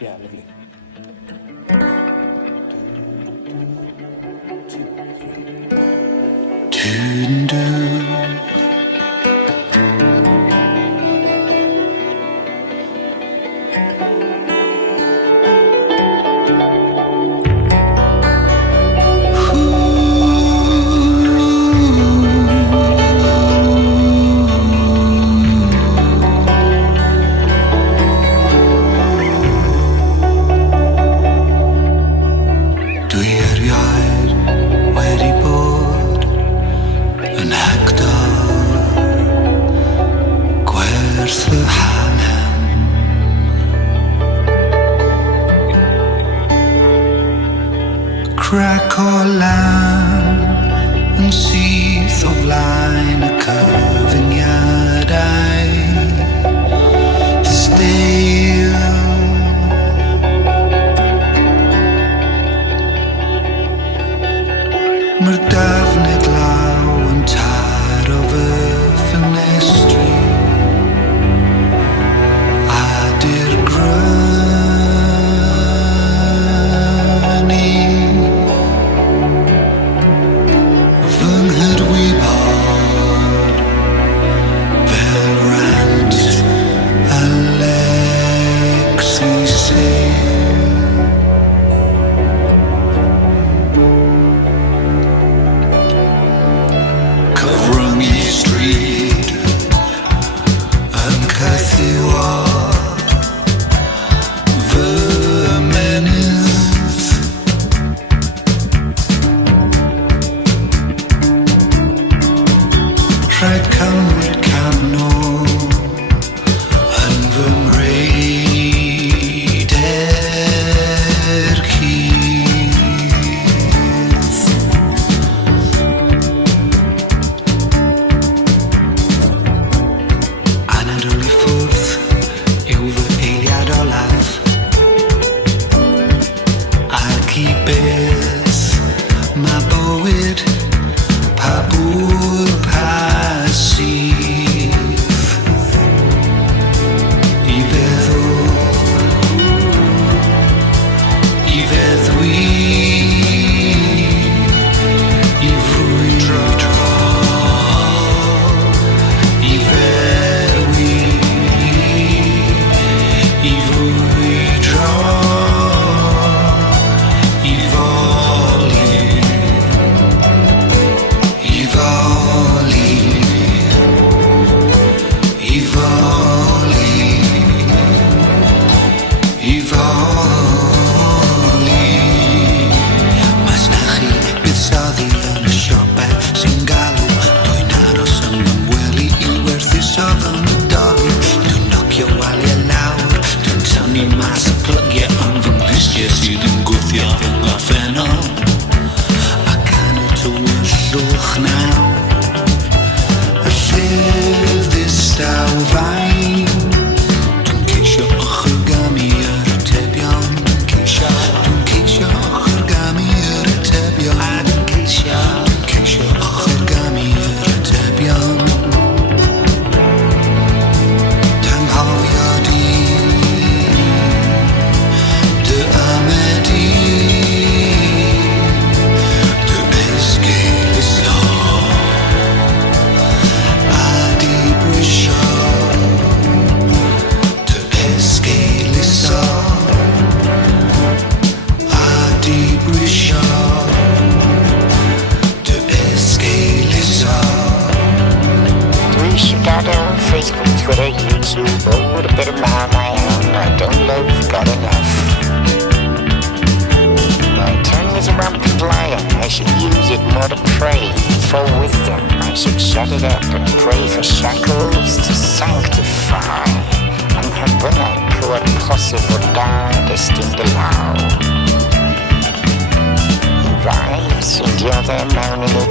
Yeah, lovely. Dwi erioed wedi bod yn actor gwerth fy hanem. Crac o lan yn syth o flaen y cyfyngiadau steil. Mae'r dafneg law yn taro fy ffenestri a dir gryni fy nghydwybod fel rant Alexi Sale. Cyfryngu stryd yn cythiwa fy ymenydd. Rhaid cymryd canol yn fy mreider cudd. Anadl i ffwrdd yw fy eiliad olaf ac i beth mae bywyd pa bwr pa sydd i feddwi i frwydro i ferwi i frwydro i foli i foli i foli i foli. Masnachu buddsoddi yn y siopau sy'n galw dwi'n aros yn fy mweli i werthu soddon y doli. Dwi'n nocio waliau lawr, dwi'n tynnu mas y plygiau yn fy nghlisiau sydd yn gwthio fy ngoffennol ac yn y tywyllwch naw y llyf ddistaw fain. Dwi'n ceisio ochrgamu yr atebion, dwi'n ceisio ochrgamu yr atebion a dwi'n ceisio ochrgamu yr atebion. Tanghofio di dy amedi dy esgeilusio a di bwisio dy esgeilusio a di bwisio dy esgeilusio. Dwi eisiau gadael Facebook, Twitter, YouTube, all a bit of my own. I don't love God enough. My tongue is a rampant liar. I should use it more to pray for wisdom. I should shut it up and pray for shackles to sanctify. Ang habunag ko at posibilidad destined allow. Rise and the other mountain of